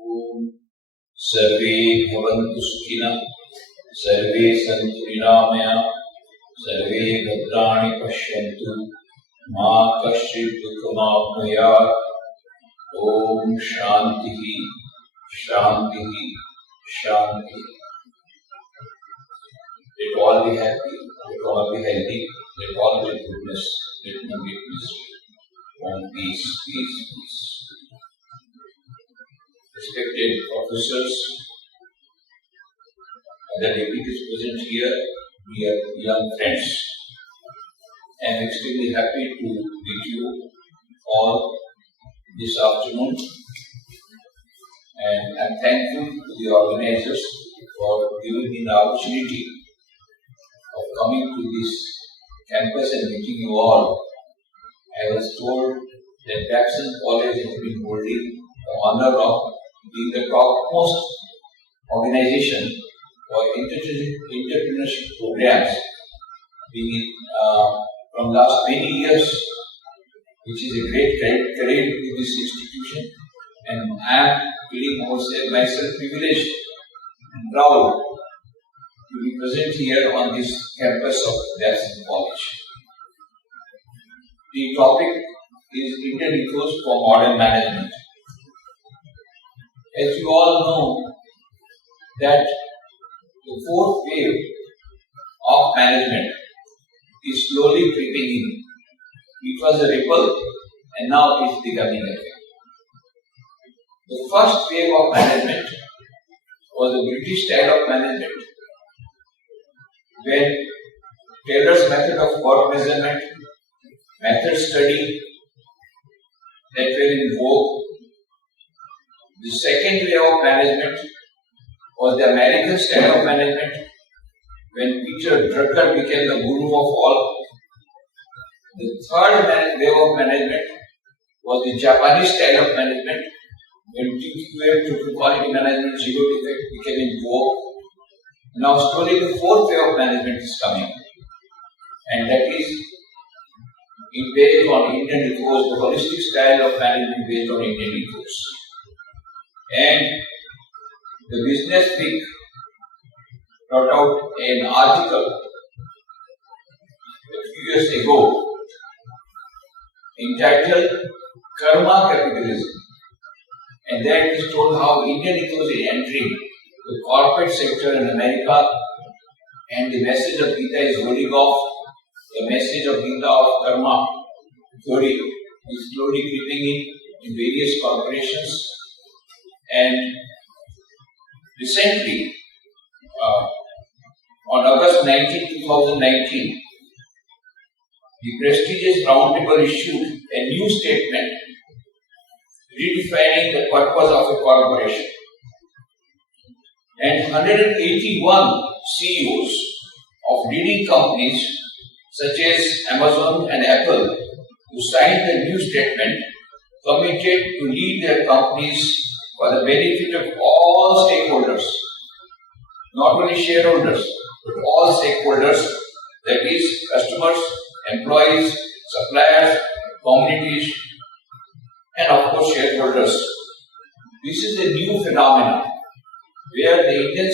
ॐ सर्वे भवन्तु सुखिनः सर्वे सन्तु निरामयाः सर्वे भद्राणि पश्यन्तु मा कश्चित् दुःखमाप्नुयात् ॐ शान्तिः शान्तिः शान्तिः. Let all be happy, let all be healthy, let all be goodness, let no be misery. Om peace, peace, peace. Respected professors, other deputies present here, dear young friends, I am extremely happy to meet you all this afternoon, and I am thankful to the organizers for giving me the opportunity of coming to this campus and meeting you all. I was told that Babson College has been holding the honor of being the topmost organization for entrepreneurship programs, being from last many years, which is a great credit to this institution, and I am feeling myself privileged and proud to be present here on this campus of Babson College. The topic is Indian Ethos for Modern Management. As you all know, that the fourth wave of management is slowly creeping in. It was a ripple and now it is becoming a wave. The first wave of management was the British style of management, when Taylor's method of work measurement, method study that were in vogue. The second way of management was the American style of management, when Peter Drucker became the guru of all. The third way of management was the Japanese style of management, when TQM, Total Quality Management, Zero Defect became in vogue. Now slowly the fourth way of management is coming, and that is based on Indian Ethos, the holistic style of management based on Indian Ethos. And the Business Week brought out an article a few years ago entitled Karma Capitalism, and that is told how Indian Ethos is entering the corporate sector in America, and the message of Gita is rolling off. The message of Gita of Karma theory is slowly creeping in various corporations. And recently, on August 19, 2019, the prestigious Roundtable issued a new statement redefining the purpose of a corporation. And 181 CEOs of leading companies such as Amazon and Apple, who signed the new statement, committed to lead their companies for the benefit of all stakeholders, not only shareholders, but all stakeholders, that is, customers, employees, suppliers, communities, and of course shareholders. This is a new phenomenon where the Indian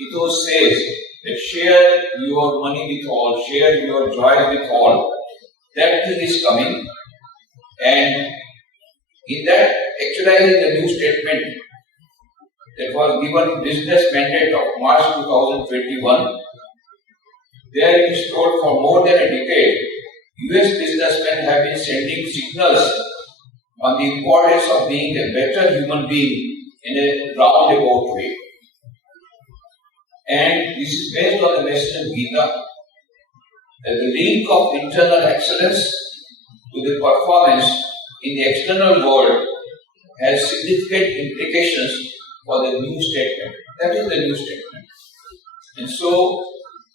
ethos says that share your money with all, share your joy with all. That thing is coming, and in that, actualizing the new statement that was given business mandate of March 2021, there it is told for more than a decade, US businessmen have been sending signals on the importance of being a better human being in a roundabout way. And this is based on the message of Gita, that the link of internal excellence to the performance in the external world has significant implications for the new statement. That is the new statement. And so,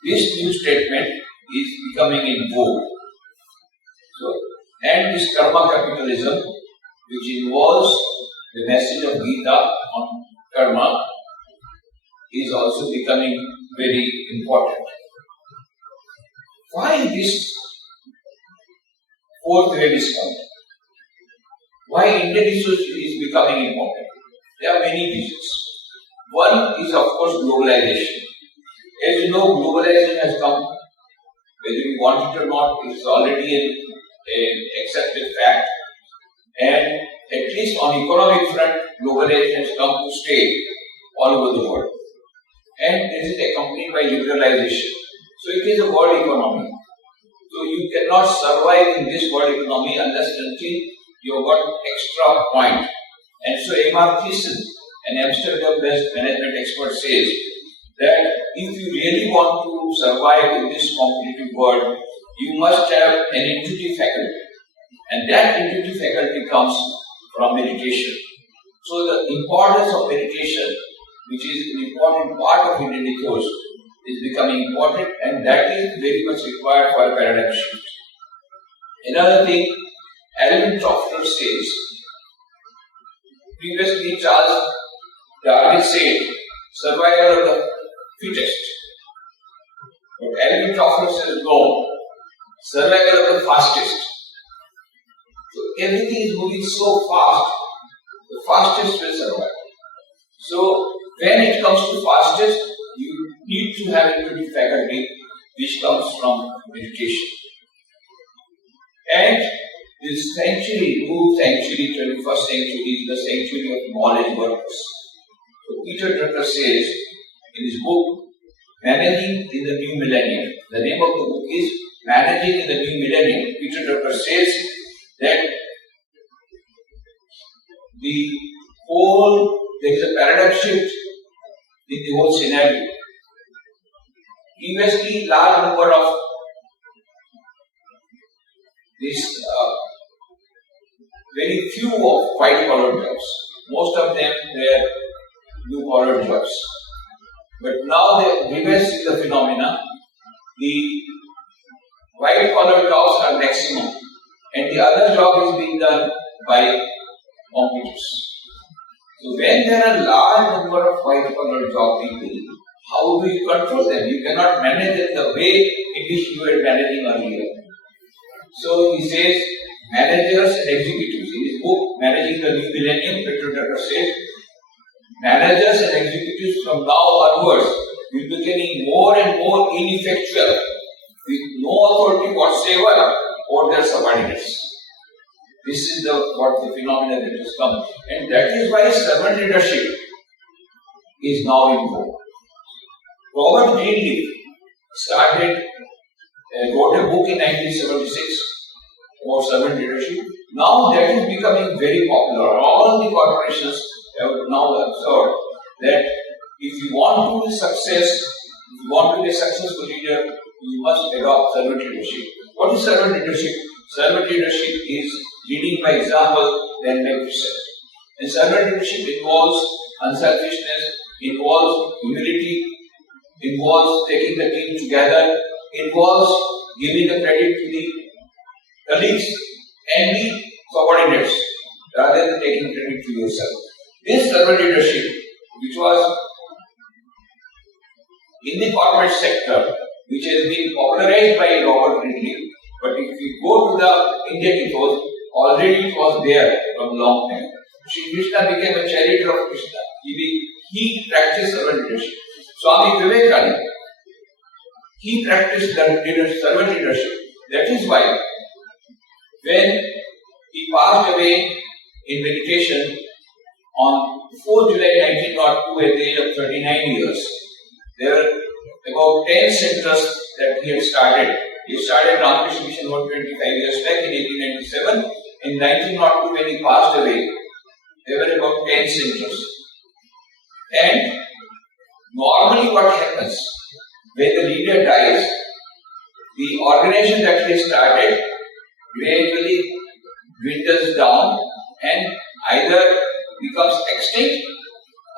this new statement is becoming in vogue. So, and this karma capitalism, which involves the message of Gita on karma, is also becoming very important. Why this fourth wave is coming? Why Indian ethos is becoming important? There are many reasons. One is of course globalization. As you know, globalization has come, whether you want it or not, it's already an accepted fact. And at least on economic front, globalization has come to stay all over the world. And this is accompanied by liberalization. So it is a world economy. So you cannot survive in this world economy unless until you have got extra point. And so M.R. Thiessen, an Amsterdam-based management expert, says that if you really want to survive in this competitive world, you must have an intuitive faculty. And that intuitive faculty comes from meditation. So the importance of meditation, which is an important part of Indian ethos, is becoming important, and that is very much required for a paradigm shift. Another thing, Alvin Toffler says, previously Charles Darwin said, survival of the fittest. But Alvin Toffler says, no, survival of the fastest. So everything is moving so fast, the fastest will survive. So when it comes to fastest, you need to have a intuitive faculty which comes from meditation. And this century, new century, 21st century, is the century of knowledge workers. So Peter Drucker says in his book, Managing in the New Millennium. The name of the book is Managing in the New Millennium. Peter Drucker says that there is a paradigm shift in the whole scenario. Previously, large number of these very few of white-collar jobs. Most of them were blue-collar jobs. But now the reverse is the phenomena. The white-collar jobs are maximum, and the other job is being done by computers. So when there are large number of white-collar job people, how do you control them? You cannot manage them the way in which you were managing earlier. So he says, managers and executives. In his book, Managing the New Millennium, Peter Drucker says, managers and executives from now onwards will be becoming more and more ineffectual with no authority whatsoever over their subordinates. This is what the phenomenon that has come. And that is why servant leadership is now in vogue. Robert Greenleaf wrote a book in 1976 about servant leadership. Now that is becoming very popular. All the corporations have now observed that if you want to be a successful leader, you must adopt servant leadership. What is servant leadership? Servant leadership is leading by example than by precept. And servant leadership involves unselfishness, involves humility, involves taking the team together, involves giving the credit to the colleagues and the subordinates rather than taking credit to yourself. This servant leadership, which was in the corporate sector, which has been popularized by Robert Greenleaf, but if you go to the Indian ethos, already it was there from a long time. Sri Krishna became a charioteer of Krishna. He practiced servant leadership. Swami Vivekananda, he practiced servant leadership. That is why when he passed away in meditation on 4 July 1902 at the age of 39 years, there were about 10 centers that he had started. He started Ramakrishna Mission about 25 years back in 1897. In 1902, when he passed away, there were about 10 centers. And normally what happens, when the leader dies, the organization that he started gradually dwindles down and either becomes extinct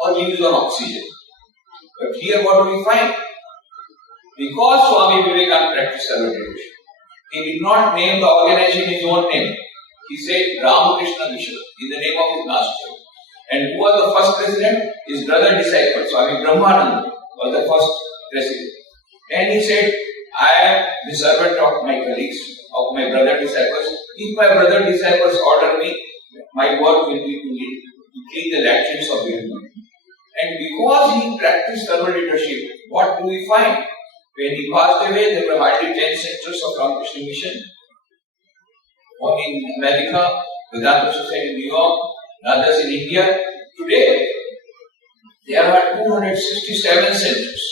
or lives on oxygen. But here what do we find? Because Swami Vivekananda practiced servant leadership, he did not name the organization in his own name. He said Ramakrishna Mission in the name of his master. And who was the first president? His brother disciple, Swami Brahmananda, was the first president. And he said, I am the servant of my colleagues, of my brother disciples. If my brother disciples order me, my work will be to clean the latrines of Wellesley. And because he practiced servant leadership, what do we find? When he passed away, there were hardly 10 centers of Ramakrishna Mission. One in America, Vedanta Society in New York, and others in India. Today, there are 267 centers.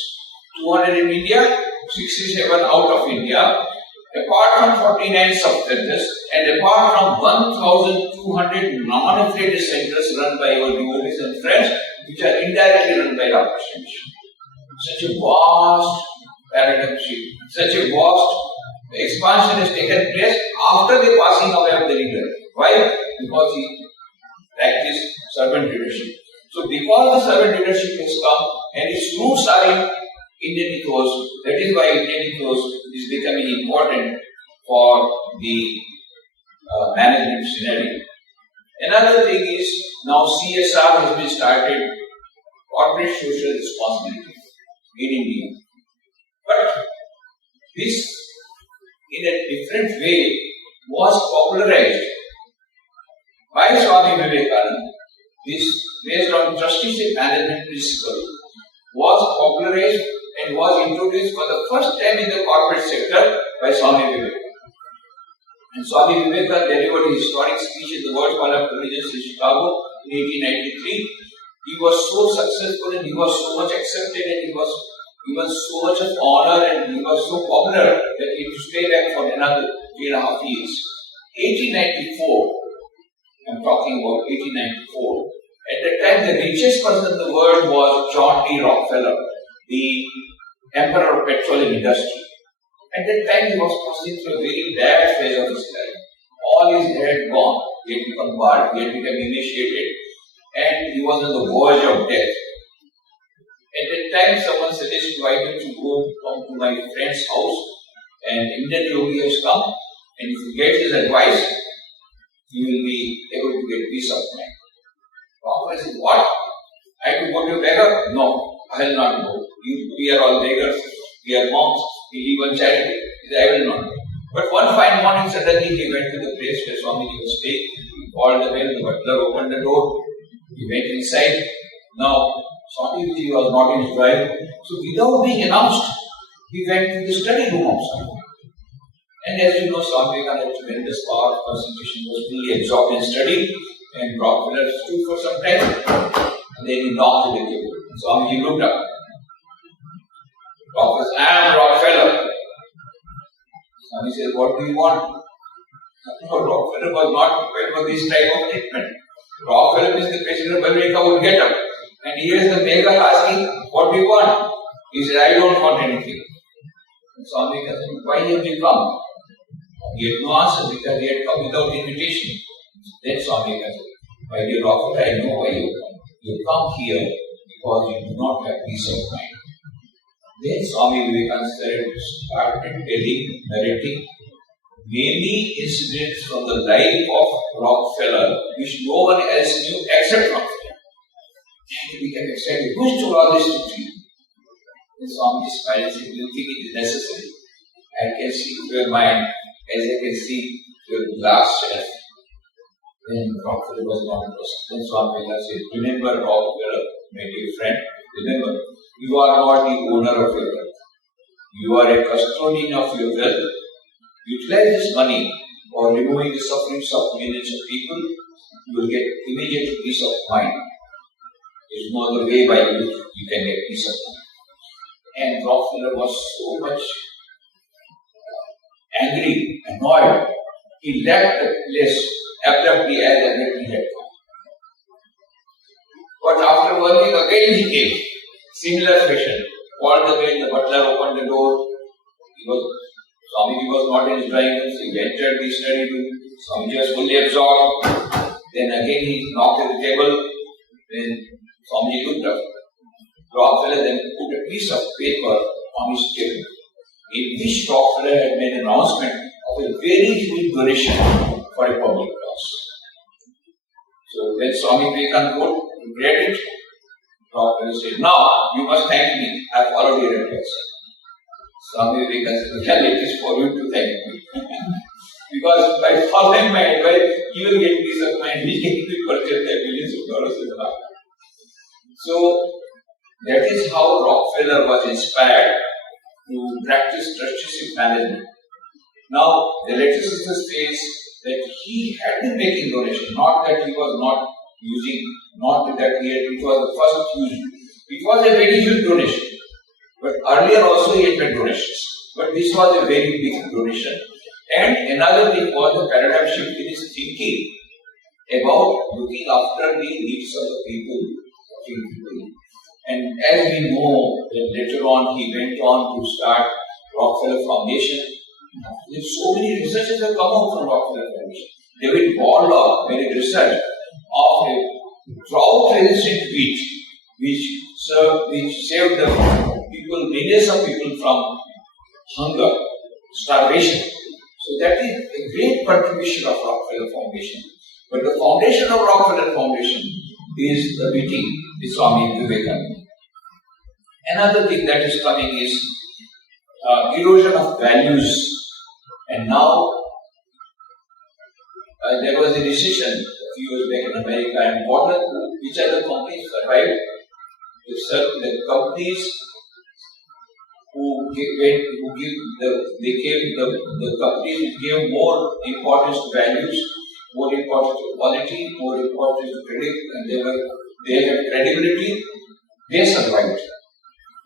200 in India, 67 out of India, apart from 49 sub-centers, and apart from 1,200 non-affiliated centers run by our devotees and friends, which are indirectly run by Ramakrishna Mission. Such a vast paradigm shift, such a vast expansion has taken place after the passing away of the leader. Why? Because he practiced servant leadership. So because the servant leadership has come and its roots are in Indian ethos, that is why Indian ethos is becoming important for the management scenario. Another thing is, now CSR has been started, corporate social responsibility in India. But this, in a different way, was popularized by Swami Vivekananda. This, based on trusteeship management principle, was popularized and was introduced for the first time in the corporate sector by Swami Vivekananda. And Swami Vivekananda delivered a historic speech in the World Hall of Religions in Chicago in 1893. He was so successful and he was so much accepted and he was given so much of honor and he was so popular that he had to stay back for another 3.5 years. 1894, I'm talking about 1894. At that time, the richest person in the world was John D. Rockefeller, the emperor of petroleum industry. At that time, he was passing through a very bad phase of his life. All his hair had gone. He had become bald. He had become emaciated. And he was on the verge of death. At that time, someone suggested, why don't you come to my friend's house? And Indian yogi has come. And if you get his advice, you will be able to get peace of mind. Rockefeller said, what? I have to go to a beggar? No, I will not go. We are all beggars. We are monks. We live on charity. I will not go. But one fine morning, suddenly he went to the place where Swamiji was staying. He called the bell. The butler opened the door. He went inside. Now, Swamiji was not in his drive. So, without being announced, he went to the study room of Swamiji. And as you know, Swami Vivekananda had tremendous power of concentration, was fully absorbed in study. And Rockefeller stood for some time. And then he knocked at the door. Swamiji looked up. Rockefeller said, I am Rockefeller. Swami said, what do you want? No, Rockefeller was not prepared for this type of treatment. Rockefeller means the president of America would get up. And here is the beggar asking, what do you want? He said, I don't want anything. And Swami said, why have you come? He had no answer because he had come without invitation. Then Swami said, my dear Rockefeller, I know why you come. You come here because you do not have peace of mind. Then Swami Vivekananda started narrating many incidents from the life of Rockefeller which no one else knew except Rockefeller. And he became excited. Who told all this to you? Then Swami smiled and said, do you think it is necessary? I can see through your mind as I can see through your glass shelf. Then Rockefeller was not interested. Then Swami Vivekananda said, remember Rockefeller, my dear friend, remember, you are not the owner of your wealth. You are a custodian of your wealth. Utilize this money for removing the sufferings of millions of people. You will get immediate peace of mind. There is no other way by which you can get peace of mind. And Rockefeller was so much angry, annoyed. He left the place abruptly as he had come. But after 1 week again he came. Similar fashion. Called the bell, the butler opened the door. Swamiji was not in his driving room. He entered the study room. Swamiji was fully absorbed. Then again he knocked at the table. Then Swamiji looked up. Rockefeller then put a piece of paper on his table, in which Rockefeller had made an announcement of a very huge donation for a public cause. So when Swami Vivekananda wrote, read it, Rockefeller said, now you must thank me. I have followed your advice. Swami Vivekananda said, well, it is for you to thank me. Because by following my advice, you will get peace of mind, which can be purchased at millions of dollars in the market. So, that is how Rockefeller was inspired to practice trusteeship management. Now, the legislature says that he had been making donation, not that he was not using, not that it was the first use. It was a very huge donation. But earlier also he had made donations. But this was a very big donation. And another thing was the paradigm shift in his thinking about looking after the needs of the people. And as we know, that later on he went on to start Rockefeller Foundation. There's so many researches have come out from Rockefeller Foundation. David Warlock made a research of a drought-resistant wheat, which saved the people, millions of people from hunger, starvation. So that is a great contribution of Rockefeller Foundation. But the foundation of Rockefeller Foundation is the meeting with Swami Vivekananda. Another thing that is coming is erosion of values. And now there was a decision a few years back in America, and which are the companies survived? The companies who gave more importance to values, more importance to quality, more importance to credit, and they had credibility. They survived.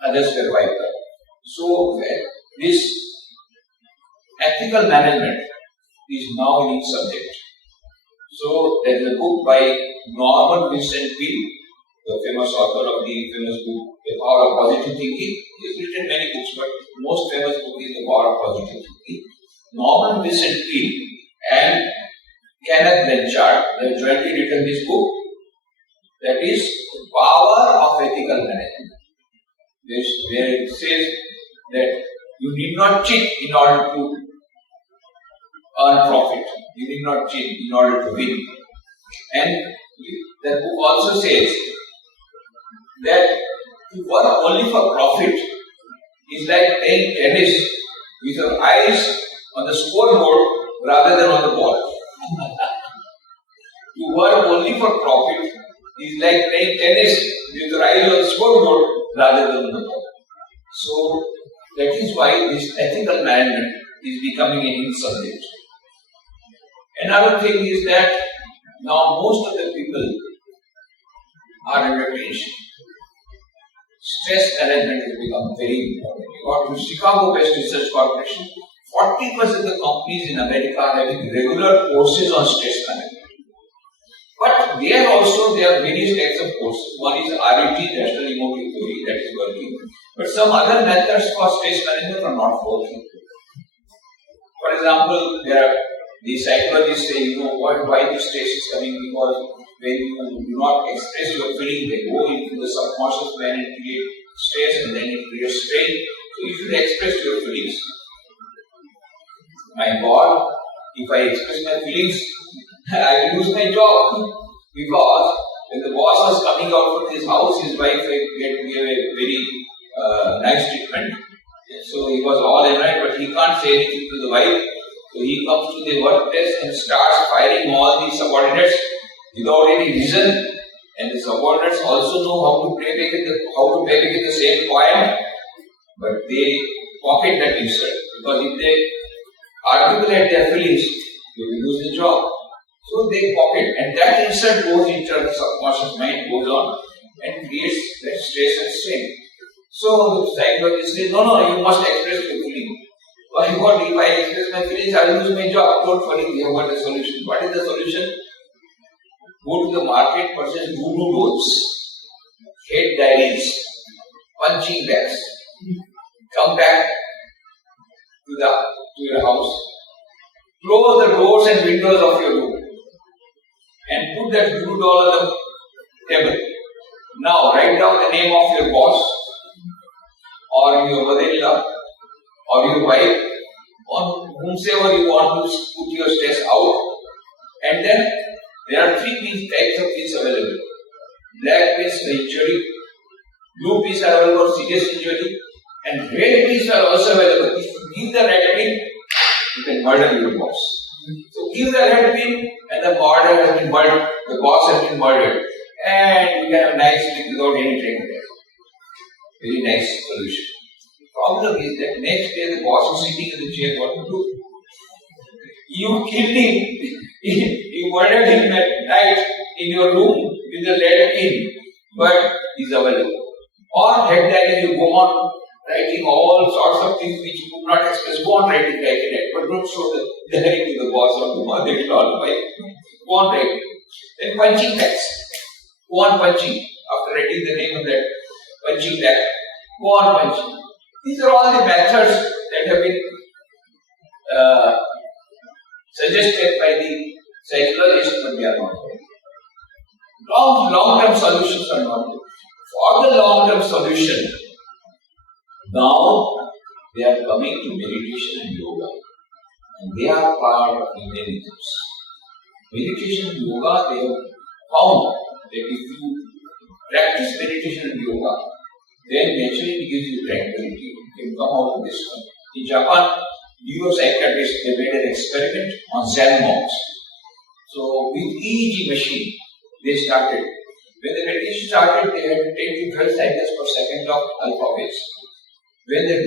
Others survived. So this ethical management is now in its subject. So there is a book by Norman Vincent Peale, the famous author of the famous book, The Power of Positive Thinking. He has written many books, but the most famous book is The Power of Positive Thinking. Norman Vincent Peale and Kenneth Blanchard have jointly written this book, that is The Power of Ethical Management, where it says that you need not cheat in order to earn profit. You need not cheat in order to win. And the book also says that to work only for profit is like playing tennis with your eyes on the scoreboard rather than on the ball. To work only for profit is like playing tennis with your eyes on the scoreboard rather than on the ball. So that is why this ethical management is becoming a new subject. Another thing is that now most of the people are under tension. Stress management has become very important. According to Chicago-based research corporation, 40% of the companies in America are having regular courses on stress management. But there are various types of courses. One is RET, Rational Emotive Theory, that is working. But some other methods for stress management are not working. For example, the psychologists say, why this stress is coming, because when you do not express your feeling, they go into the subconscious mind and create stress, and then it creates strain. So you should express your feelings. My God, if I express my feelings, I will lose my job. Because when the boss was coming out from his house, his wife gave a very nice treatment. So he was all annoyed, but he can't say anything to the wife. So he comes to the workplace and starts firing all the subordinates without any reason. And the subordinates also know how to play back in the same coin, but they pocket that insult. Because if they articulate their feelings, they will lose the job. So they pocket, and that insult goes into the subconscious mind, goes on and creates that stress and strain. So the psychologist says, no, you must express your feeling. Why? If I express my feelings, I will lose my job. Don't worry, we have got a solution. What is the solution? Go to the market, purchase voodoo dolls, head diaries, punching bags. Come back to your house. Close the doors and windows of your room and put that voodoo doll on the table. Now write down the name of your boss, or your mother-in-law, or your wife, on whomsoever you want to put your stress out. And then there are three types of pins available. Black pins for injury, blue pins are available for serious injury, and red pins are also available. If you give the red pin, you can murder your boss. So give the red pin and the murder has been murdered, the boss has been murdered, and you can have nice sleep without any training. Very nice solution. Problem is that next day the boss is sitting in the chair, what to do? You killed him, you murdered him at night in your room with the lead pin, but he's available. Or head that you go on writing all sorts of things which you could not express, go on writing that, but don't show the diary to the boss or to mother-in-law. Go on writing. Then punching bags. Go on punching. After writing the name of that punching bag, go on punching. These are all the methods that have been suggested by the psychologists, but they are not there. Long-term solutions are not there. For the long-term solution, now they are coming to meditation and yoga, and they are part of Indian ethos. Meditation and yoga, they have found that if you practice meditation and yoga, then naturally it gives you tranquility. You can come out of this one. In Japan, neuropsychiatrists, they made an experiment on Zen monks. So with EEG machine, they started. When the meditation started, they had 10 to 12 cycles per second of alpha waves. When the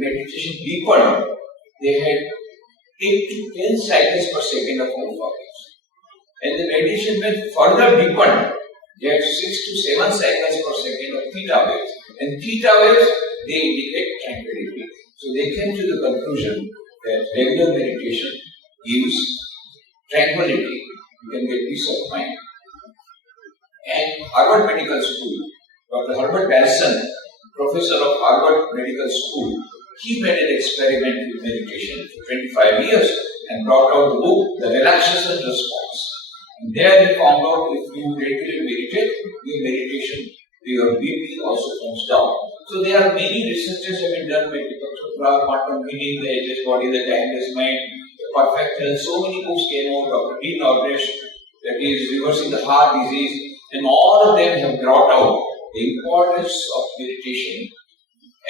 meditation deepened, they had 8 to 10 cycles per second of alpha waves. And the meditation went further deepened, they had 6 to 7 cycles per second of theta waves. And theta waves, they indicate tranquility. So they came to the conclusion that regular meditation gives tranquility. You can get peace of mind. And Harvard Medical School, Dr. Herbert Babson, professor of Harvard Medical School, he made an experiment with meditation for 25 years and brought out the book, The Relaxation Response. And there he found out if you regularly meditate, your meditation, your BP also comes down. So there are many researches have been done by Dr. Quantum Meaning, the ageless body, the timeless mind, the perfect health. So many books came out, Dr. Dean Ornish, that is reversing the heart disease. And all of them have brought out the importance of meditation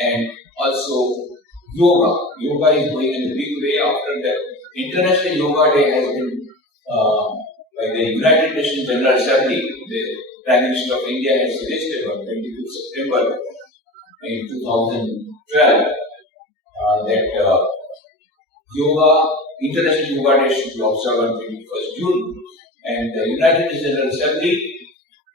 and also yoga. Yoga is going in a big way after the International Yoga Day has been by the United Nations General Assembly. The Prime Minister of India has suggested on 22 September in 2012 that International Yoga Day should be observed on 21st June. And the United Nations General Assembly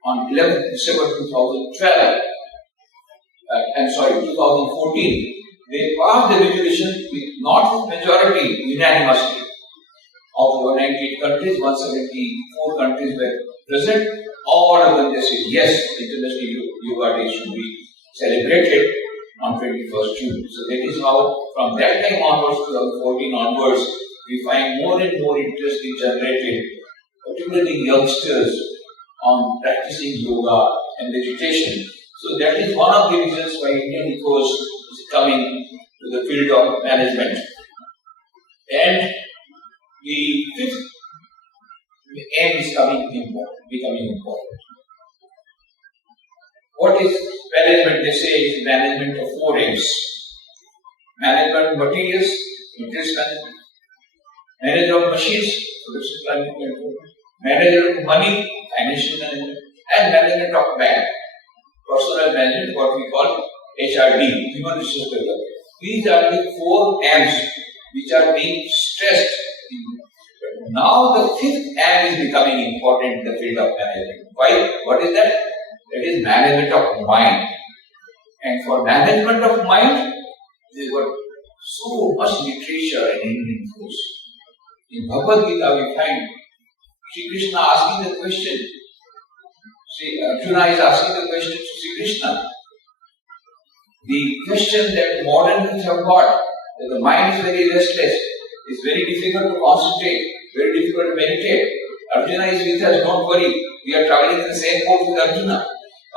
on 11th December 2014, they passed the resolution with not majority, unanimously of 198 countries, 174 countries were present. All of them they said yes, International Yoga Day should be celebrated on 21st June. So that is how, from that time onwards, 2014 onwards, we find more and more interest in generated, particularly youngsters, on practicing yoga and meditation. So that is one of the reasons why Indian ethos is coming to the field of management. And the fifth aim is becoming important. What is management? They say it is management of 4 aims. Management of materials, interest management. Management of machines, management of money, financial management, and management of man, personal management, what we call HRD, human resource development. These are the 4 aims which are being stressed. Now the 5th aim is becoming important in the field of management. Why? What is that? That is management of mind. And for management of mind, there got so much literature in Indian ethos. In Bhagavad Gita we find Sri Krishna asking the question. Arjuna is asking the question to Sri Krishna. The question that modern youth have got, that the mind is very restless, it's very difficult to concentrate, very difficult to meditate. Arjuna is with us, don't worry, we are traveling in the same boat with Arjuna.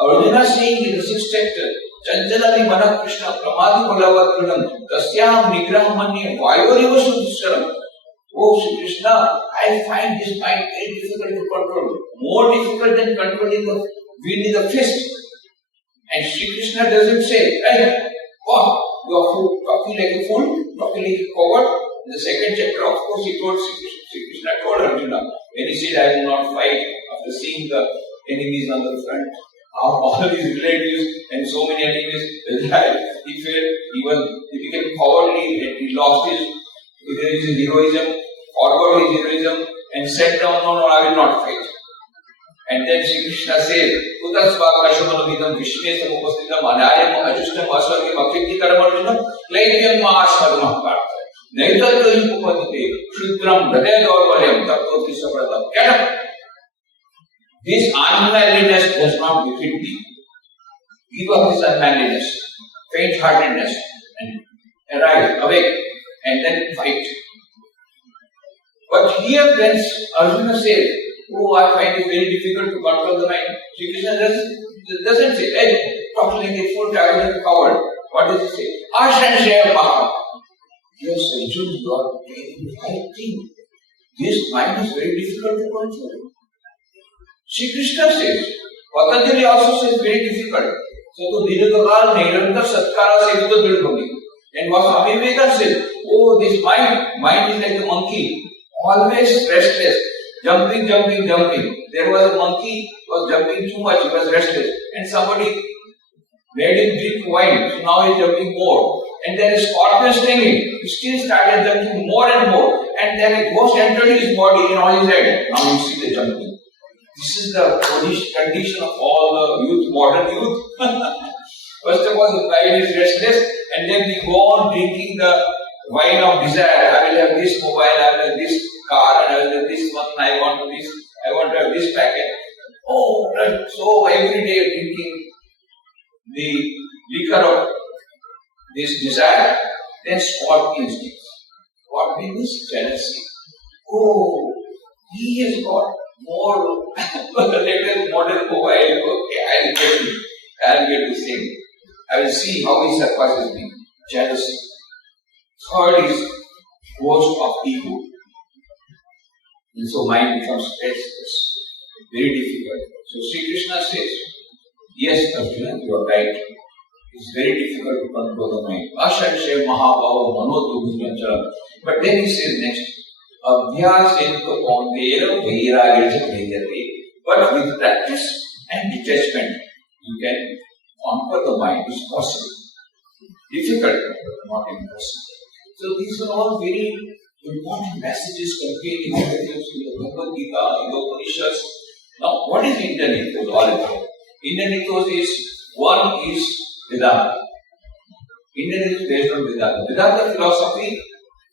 Arjuna is saying in the 6th chapter, Chanjalani Mana Krishna Pramadi Balavatranam Tasyam Nigraham Manye Vayoriva Sudhisharam. Oh Sri Krishna, I find this mind very difficult to control, more difficult than controlling the wind in the fist. And Sri Krishna doesn't say, hey, wow, you are talking like a fool, talking like a coward. In the 2nd chapter, of course, he told Sri Krishna, Krishna told Arjuna, when he said, I will not fight, after seeing the enemies on the front, all his relatives and so many enemies, he felt even, he became cowardly and he lost his heroism, forgot his heroism and said down, no, I will not fight. And then Sri Krishna said, Utasvakashamanamidam Vishme Samupasthitam Anayam Ajustam Asvargam Akshiti Karamarjunam Klaivyam Maasmadamah Partha Naitarkayam Upadite Shudram Hridayadorvalyam Tattoti Sapratam. Get up! This unmanliness does not defeat thee. Give up this unmanliness, faint-heartedness, and arise, awake, and then fight. But here then Arjuna says, oh, I find it very difficult to control the mind. Sri Krishna doesn't say, hey, talk like a fool, traveler, a coward. What does he say? Ashanshaya Maha. Yes, Arjuna, you are saying the right thing. This mind is very difficult to control. Sri Krishna says, Patanjali also says very difficult. So to Dinadakal Nirantar Satkara Sevita Dilbhagi. And what Swami Vivekananda says, oh, this mind is like the monkey, always restless, jumping. There was a monkey was jumping too much, he was restless. And somebody made him drink wine, so now he is jumping more. And then a scorpion stinging, he still started jumping more and more. And then a ghost entered his body and on his head. Now you see the jumping. This is the condition of all the youth, modern youth. First of all, the mind is restless, and then we go on drinking the wine of desire. I will have this mobile, I will have this car, and I will have this one, I want to have this packet. Oh, so every day drinking the liquor of this desire, then scorpion stings. What means jealousy? Oh, he has got more latest model mobile. Okay, I'll get the same. I will see how he surpasses me. Jealousy. Third is ghost of ego. And so mind becomes restless. Very difficult. So Sri Krishna says, yes, Arjuna, you are right. It's very difficult to control the mind. Ashanshay Mahabhava Manodubhyancharam. But then he says next, Abhyasento Pondera Vairagyaja Vairate. But with practice and detachment, you can conquer the mind. It's possible. Difficult, but not impossible. So these are all very important messages contained in the Bhagavad Gita, in the Upanishads. Now, what is Indian ethos? All of them. Indian ethos is, one is Vedanta. Indian is based on Vedanta. Vedanta philosophy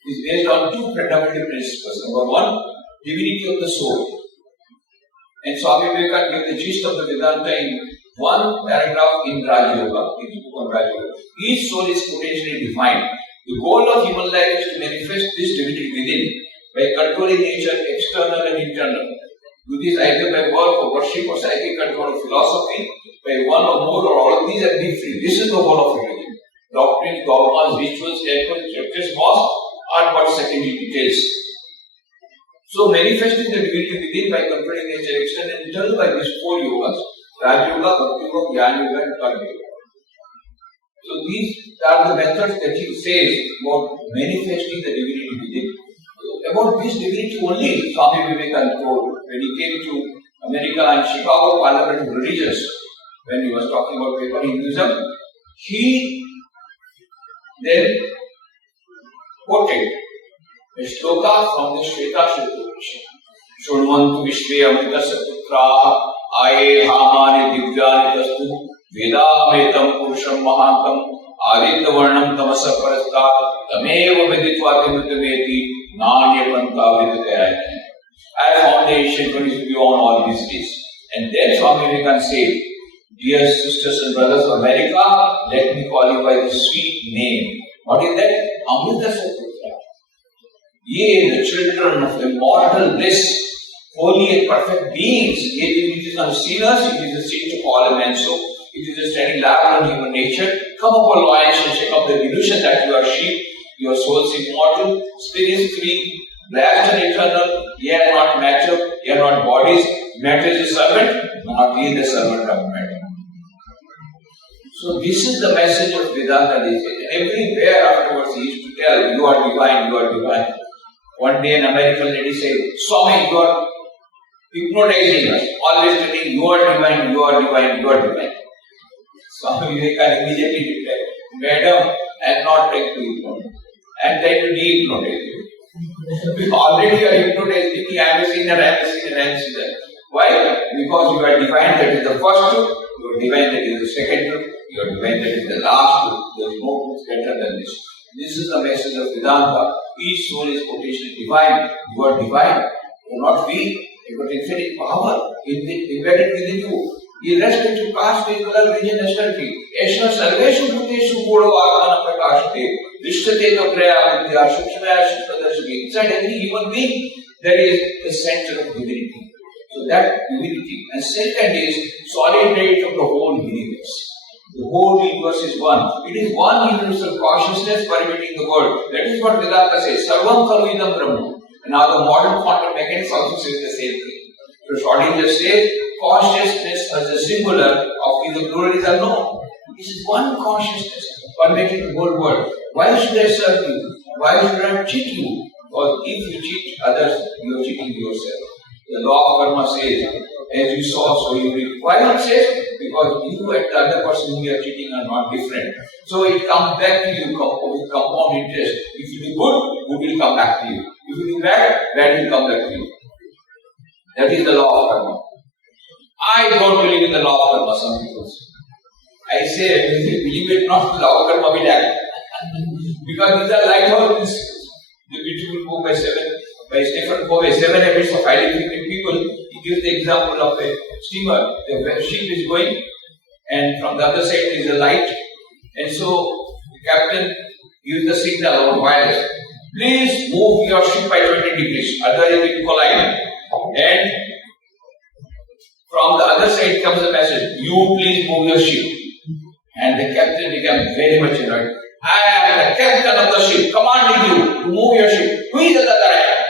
is based on two fundamental principles. Number one, divinity of the soul. And Swami Vivekananda gave the gist of the Vedanta in one paragraph in Raja Yoga, in the book on Raja Yoga. Each soul is potentially divine. The goal of human life is to manifest this divinity within by controlling nature, external and internal. Do this either by work or worship or psychic control or philosophy, by one or more or all of these, and be free. This is the whole of religion. Doctrines, dogmas, rituals, temples, churches, mosques are but secondary details. So manifesting the divinity within by controlling nature, external and internal by these four yogas, Raj Yoga, Bhakti Yoga, Jnana Yoga and Karma Yoga. So these are the methods that he says about manifesting the divinity within. So about this divinity only Swami Vivekananda told when he came to America and Chicago Parliament of Religions, when he was talking about paper Hinduism, he then quoted a shloka from the Shweta Shloka. Shurmantu Vishve Amrita Saputra Aye Dhamani Divyani Tastu Vedamritam Purusham Mahantam Aditya Varnam Tamasa Parasta Tameva Veditva Timritaveti Nanya Panta Viditayana. I found the ancient one is beyond all these days. And then Swami Vivekananda said, dear sisters and brothers of America, let me call you by the sweet name. What is that? Amrita Saputra. Ye, the children of immortal bliss, holy and perfect beings. It is not sinners, it is a sin to call men so. It is a standing ladder on human nature. Come up, alliance and shake up the illusion that you are sheep, your souls immortal, spirits free, blessed and eternal. Ye are not matter, ye are not bodies. Matter is a servant, not ye the servant of matter. So this is the message of Vedanta. Everywhere afterwards he used to tell, you are divine, you are divine. One day an American lady said, Swami, you are hypnotizing us, always telling you are divine, you are divine, you are divine. Swami Vivekananda immediately replied, Madam, I am not trying to hypnotize. I am trying to de-hypnotize you. We already are hypnotized, thinking I am a sinner, I am a sinner, I am a sinner. Why? Because you are divine, that is the first truth. You are divine, that is the second truth. You are divine, that is the last truth. There is no truth better than this. This is the message of Vedanta. Each soul is potentially divine. You are divine. You are not weak. You have infinite power embedded within you. Irrespective of caste, faith, color, religion, nationality. Esha sarveshu bhuteshu godo atmana prakashate. Vishtate kapraya vidya shukshmaya shukshmadashvi. Inside every human being, there is the center of divinity. So that divinity. And second is solid rate of the whole universe. The whole universe is one. It is one universal consciousness permeating the world. That is what Vedanta says. Sarvam khalu idam brahma. And now the modern quantum mechanics also says the same thing. So Schrodinger says consciousness as a singular of the plural is unknown. This is one consciousness permeating the whole world. Why should I serve you? Why should I cheat you? Because if you cheat others, you are cheating yourself. The law of karma says, as you saw, so you reap. Why it says? Because you and the other person who you are cheating are not different. So it comes back to you with compound interest. If you do good, good will come back to you. If you do bad, bad will come back to you. That is the law of karma. I don't believe in the law of karma, some people say. I say, believe it not, the law of karma will act. Because these are lighthouse principles. The beautiful book by Stephen Covey, 7 Habits of Highly Effective People. He gives the example of a steamer. The ship is going, and from the other side there is a light. And so the captain gives the signal on wireless. Please move your ship by 20 degrees, otherwise it will collide. And from the other side comes the message, you please move your ship. And the captain becomes very much annoyed. I am the captain of the ship, commanding you to move your ship. Who is the other hand?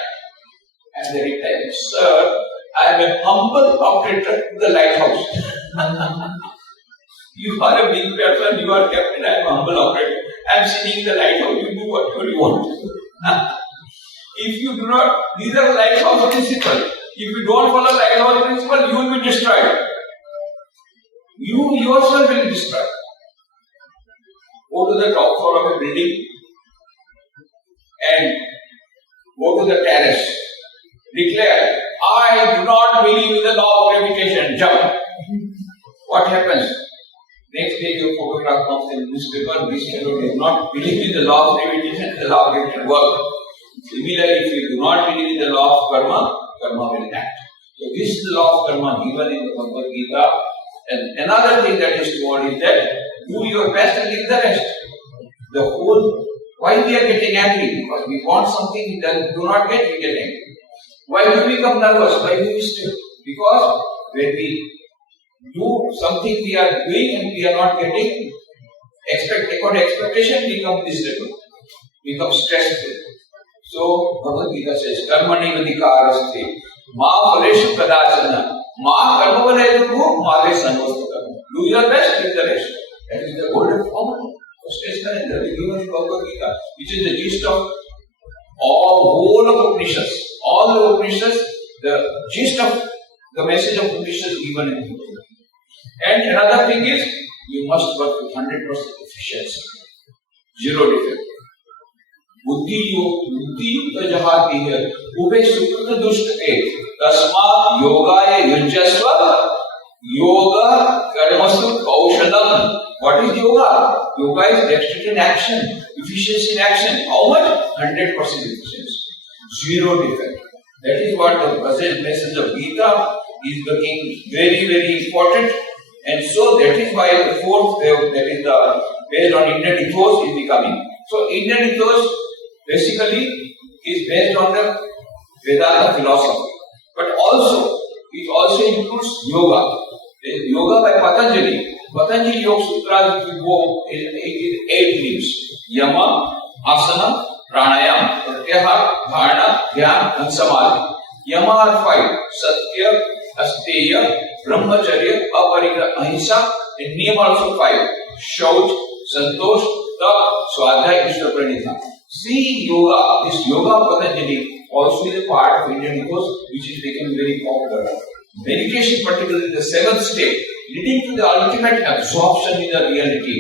And they reply, Sir, I am a humble operator to the lighthouse. You are a big person, you are captain, I am a humble operator. I am sitting in the lighthouse, you do whatever you want. If you do not, these are lighthouse principles. If you don't follow lighthouse principle, you will be destroyed. You yourself will be destroyed. Go to the top floor of a building and go to the terrace. Declare, I do not believe in the law of gravitation. Jump. What happens? Next day your photograph comes in the newspaper. This fellow does not believe in the law of gravitation. The law of gravitation works. Similarly, if you do not believe in the law of karma, karma will act. So this is the law of karma given in the Bhagavad Gita. And another thing that is told is that do your best and leave the rest. The whole, why we are getting angry? Because we want something we do not get, we get angry. Why do we become nervous? Why do we stress? Because when we do something we are doing and we are not getting according to expectation, we become miserable, become stressful. So Bhagavad Gita says, Karmani vadikaraste, ma phaleshu kadachana, ma karma valayurgu, ma ve sanvastu karma. Do your best, leave the rest. That is the golden formula. Given in Bhagavad Gita, which is the gist of whole of Upanishads. All the Upanishads, the gist of the message of Upanishads is given in Bhagavad Gita. And another thing is, you must work with 100% efficiency. Zero defect. Buddhi yukta jahati hai, ube sukrita dushtake, tasma yogaya yujjasva, yoga karmasu kaushadam. What is yoga? Yoga is dexterity in action, efficiency in action. How much? 100% efficiency. Zero defect. That is what the message of Gita is looking very, very important. And so that is why the fourth wave, that is the based on Indian ethos, is becoming. So Indian ethos basically is based on the Vedanta philosophy. But also, it also includes yoga. There is yoga by Patanjali. Patanjali Yoga Sutras, if you go, it is 8 limbs. Yama, Asana, Pranayam, Pratyahara, Dharana, Dhyan and Samadhi. Yama are 5. Satya, Asteya, Brahmacharya, Aparigraha, Ahimsa, and Niyam are also 5. Shauch, Santosh, Tap, Swadhyaya, Ishwar Pranidhana. See yoga, this yoga of Patanjali also is a part of Indian ethos, which is becoming very popular. Meditation, particularly the seventh state, leading to the ultimate absorption in the reality,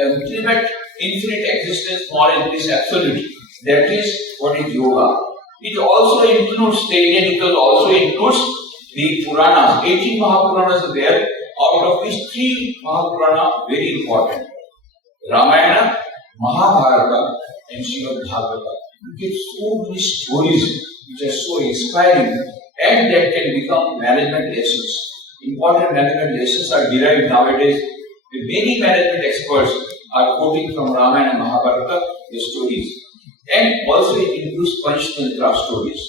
ultimate infinite existence, knowledge, this absolute. That is what is yoga. It also includes, the Indian ethos also includes the Puranas. 18 Mahapuranas are there, out of which 3 Mahapurana very important. Ramayana, Mahabharata, and Srimad Bhagavata. You get so many stories which are so inspiring and that can become management lessons. Important management lessons are derived nowadays. Many management experts are quoting from Ramayana and Mahabharata the stories. And also it includes Panchtantra stories.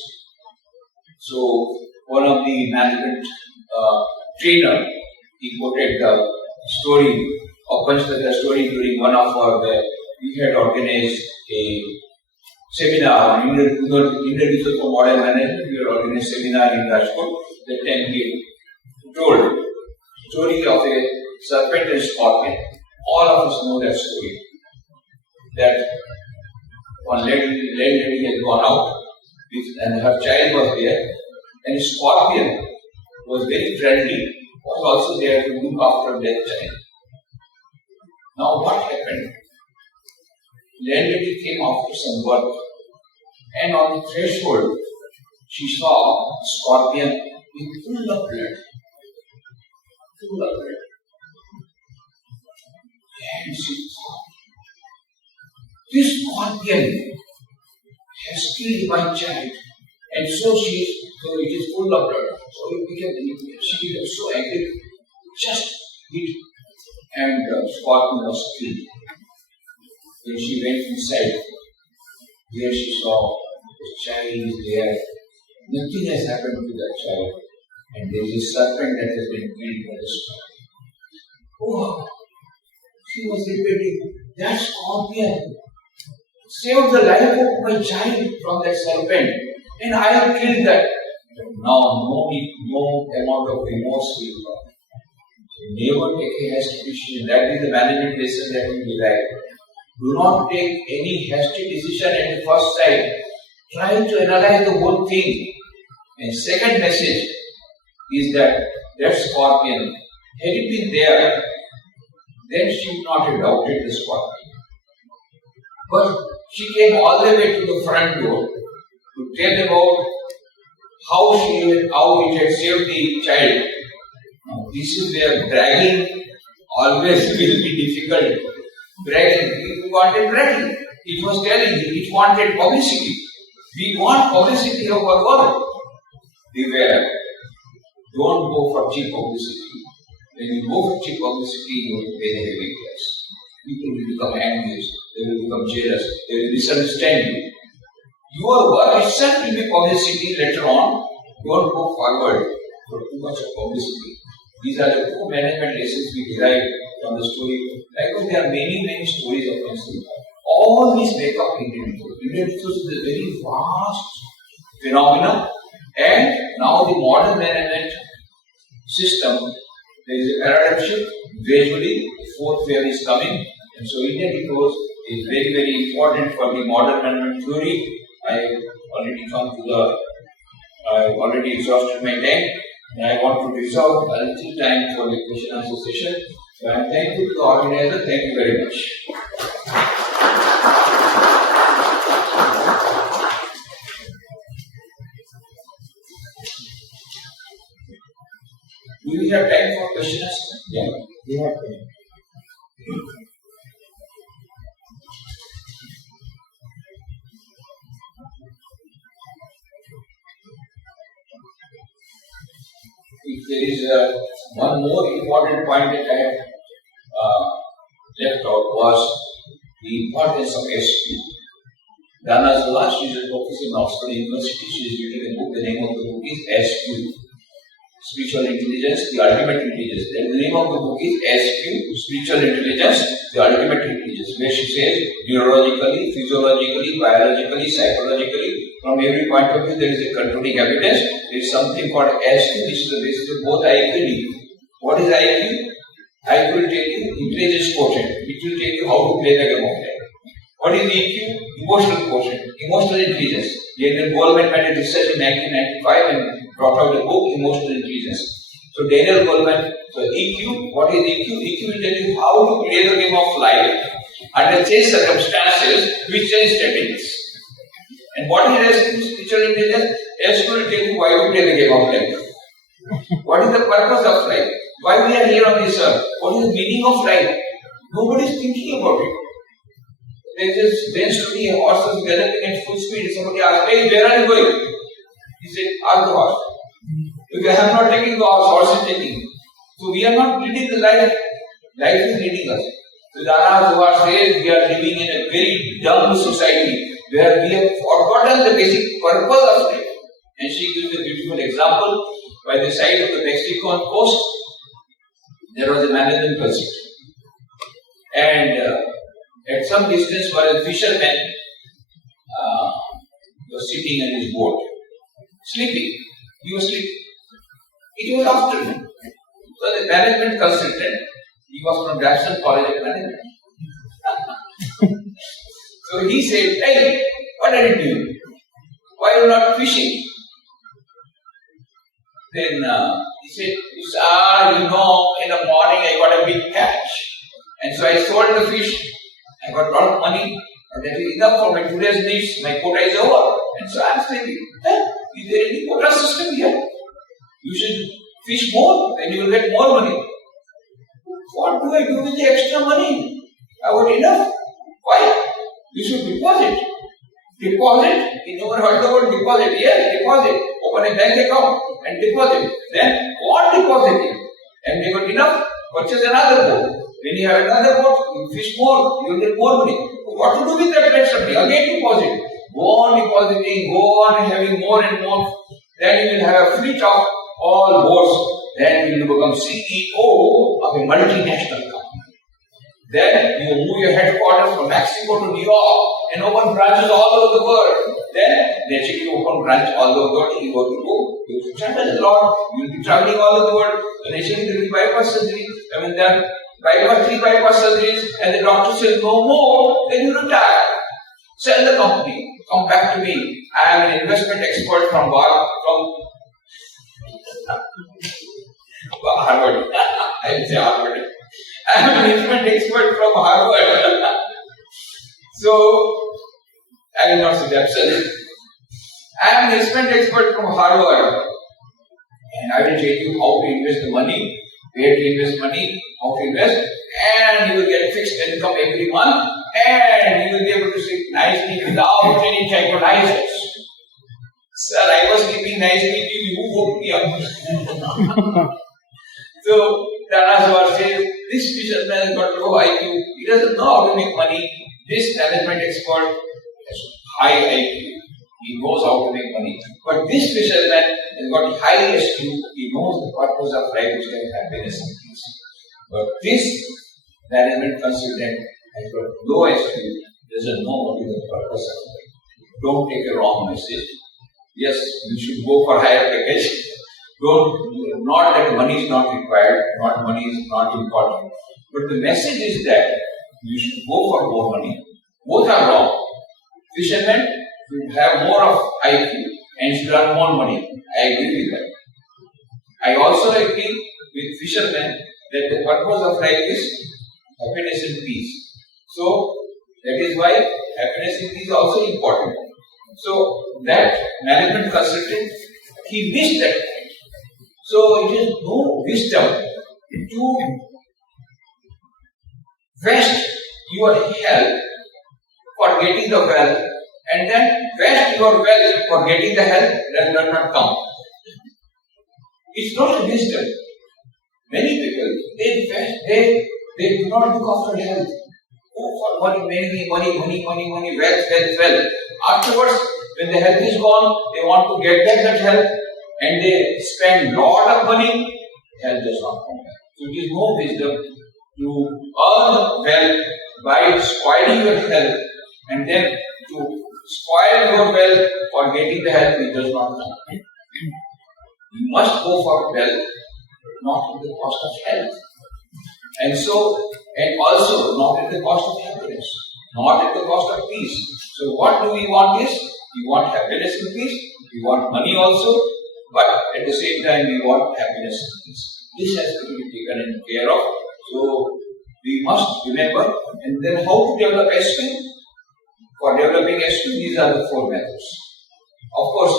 So one of the management trainer, he quoted the story of Panchtantra story during one of our, we had organized a seminar on Indian for modern management. We had organized a seminar in Rajkot. That time he told story of a serpent and scorpion. All of us know that story. That one lady had gone out and her child was there, and a scorpion was very friendly, was also there to look after that child. Now what happened? Landlady came after some work, and on the threshold she saw a scorpion with full of blood. And she thought, this scorpion has killed my child, and so it is full of blood. So she became so angry, just hit, and the scorpion was killed. When she went inside, there she saw the child is there. Nothing has happened to that child, and there is a serpent that has been killed by the scorpion. Oh, she was repeating, that scorpion saved the life of my child from that serpent, and I have killed that. Now, no amount of remorse will come. Never take a hasty decision. That is the management lesson that we derive. Do not take any hasty decision at the first sight. Try to analyze the whole thing. And second message is that scorpion, had it been there, then she would not have doubted the scorpion. But she came all the way to the front door to tell about how it had saved the child. Now, this is where bragging always will be difficult. Bragging, it wanted bragging. It was telling you, it wanted publicity. We want publicity of our work. Beware. Don't go for cheap publicity. When you go for cheap publicity, you will pay the heavy price. People will become angry, they will become jealous, they will misunderstand you. Your work itself will be publicity later on. Don't go forward for too much of publicity. These are the 2 management lessons we derive from the story. Likewise, there are many stories of Panchtantra. All these make up Indian ethos. Indian ethos is a very vast phenomenon, and now the modern management system, there is a paradigm shift. Gradually, the 4th wave is coming, and so Indian ethos is very important for the modern management theory. I already exhausted my time, and I want to reserve a little time for the question and answer session. So I am thankful to the organizer. Thank you very much. Do we have time for questions? Yeah, we have time. If there is one more important point that I have left out was the importance of SQ. Dana Zola, she is a professor in Oxford University. She has written a book. The name of the book is SQ. Spiritual Intelligence, the Ultimate Intelligence. The name of the book is SQ, Spiritual Intelligence, the Ultimate Intelligence, where she says neurologically, physiologically, biologically, psychologically, from every point of view, there is a concluding evidence. There is something called SQ, which is the basis of both IQ and EQ. What is IQ? IQ will tell you intelligence quotient. It will tell you how to play the game of life. What is EQ? Emotional quotient, emotional intelligence. Daniel Goleman made a research in 1995 and brought out a book, Emotional Intelligence. So Daniel Goleman, so EQ, what is EQ? EQ will tell you how to play the game of life under changed circumstances with changed settings. And what is spiritual intelligence? Ethos will tell you why you play the game of life. What is the purpose of life? Why we are here on this earth? What is the meaning of life? Nobody is thinking about it. They just went to the horses galloping at full speed. Somebody asked, "Hey, where are you going?" He said, "Ask the horse." If I am not taking the horse, horse is taking. So we are not leading the life. Life is leading us. So Dana Zuhar says we are living in a very dumb society where we have forgotten the basic purpose of life. And she gives a beautiful example. By the side of the Mexican coast, there was a management concept. And at some distance was a fisherman was sitting in his boat, sleeping. He was sleeping. It was afternoon. So the management consultant, he was from Babson College of Management. So he said, "Hey, what are you doing? Why are you not fishing?" Then he said, "Sir, in the morning I got a big catch. And so I sold the fish. I got a lot of money. And that is enough for my today's needs. My quota is over. And so I am sleeping. Is there any quota system here? You should fish more and you will get more money." "What do I do with the extra money? I got enough." "Why? You should deposit." "Deposit? You never heard the word deposit?" "Yes, deposit. Open a bank account and deposit." "Then what depositing? And you got enough? Purchase another boat. When you have another boat, you fish more, you will get more money." "What to do with that extra money?" "Again deposit." Go on depositing, go on having more and more. Then you will have a fleet of all boats. Then you will become CEO of a multinational company. Then you move your headquarters from Mexico to New York and open branches all over the world. Then naturally you open branch all over the world. You go to go. You will travel a lot. You will be traveling all over the world. Initially there will be bypass surgery. Then three bypass surgeries, and the doctor says no more. Then you retire. Sell the company. Come back to me. I am an investment expert from Harvard. I will say Harvard. I am an investment expert from Harvard. So I will not say that. I am an investment expert from Harvard, and I will tell you how to invest the money, where to invest money, how to invest, and you will get fixed income every month, and you will be able to sleep nicely without any tranquilizers. "Sir, I was sleeping nicely, you woke me up." So Dana Zuhar says, this fisherman has got low IQ, he doesn't know how to make money. This management expert has high IQ, he knows how to make money. But this fisherman has got high SQ, he knows the purpose of life, which is happiness and peace. But this management consultant has got low SQ, doesn't know what is the purpose of life. Don't take a wrong message. Yes, you should go for higher package. Not that money is not required, not money is not important. But the message is that you should go for more money. Both are wrong. Fishermen should have more of IQ and should earn more money. I agree with that. I also agree with fishermen that the purpose of life is happiness and peace. So that is why happiness and peace is also important. So that management consultant, he missed that point. So it is no wisdom to waste your health for getting the wealth, and then waste your wealth for getting the health that does not come. It's not a wisdom. Many people, they do not look after health. Go for money, wealth. Afterwards, when the health is gone, they want to get back that health, and they spend lot of money, health does not come back. So it is no wisdom to earn wealth by spoiling your health, and then to spoil your wealth for getting the health which does not come. You must go for wealth, not at the cost of health. And also not at the cost of happiness, not at the cost of peace. So what do we want is We want happiness and peace. We want money also, but at the same time we want happiness and peace. This has to be taken care of. So we must remember. And then how to develop SQ? For developing SQ, these are the 4 methods. Of course,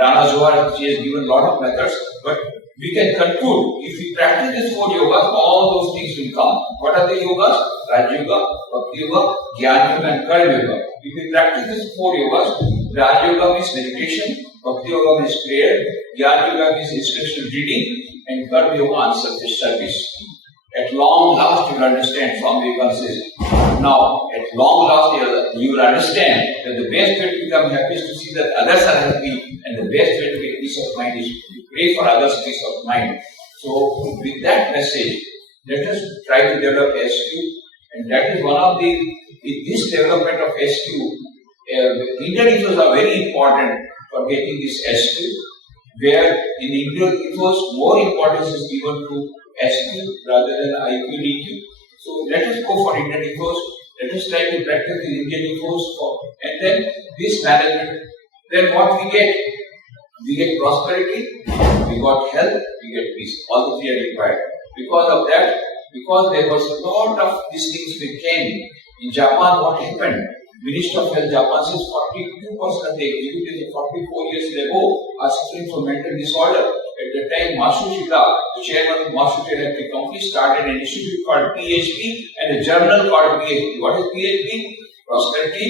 Rana Zohar, she has given a lot of methods, but we can conclude, if we practice these 4 yogas, all those things will come. What are the yogas? Raj Yoga, Bhakti Yoga, Jnana Yoga and Karma Yoga. If we practice these 4 yogas, Raj Yoga means meditation, Bhakti Yoga means prayer, Jnana Yoga means instructional reading, and Karma Yoga unselfish service. At long last you will understand, Swami Nikhileshwarananda says, now at long last you will understand that the best way to become happy is to see that others are happy, and the best way to get peace of mind is to pray for others' peace of mind. So with that message, let us try to develop SQ, and that is one of the, with this development of SQ, Indian ethos are very important for getting this SQ, where in Indian ethos more importance is given to SQ rather than IQ and EQ. So let us go for Indian ethos, let us try to practice the Indian ethos and then this management, then what we get? We get prosperity, we got health, we get peace. All the 3 are required. Because of that, because there was a lot of these things that came. In Japan, what happened? Minister of Health Japan says 42% of the executives 44 years ago are suffering from mental disorder. At the time, Matsushita, the chairman of Matsushita Electric Company, started an institute called PHP and a journal called PHP. What is PHP? Prosperity,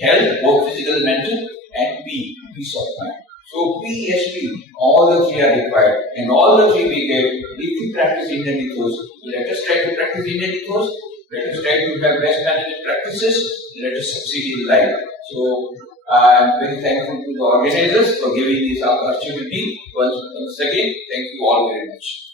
health, both physical and mental, and peace of mind. So PHP, all the 3 are required, and all the 3 we get if we practice Indian ethos. Let us try to practice Indian ethos. Let us try to have best management practices. Let us succeed in life. So I am very thankful to the organizers for giving this opportunity once again. Thank you all very much.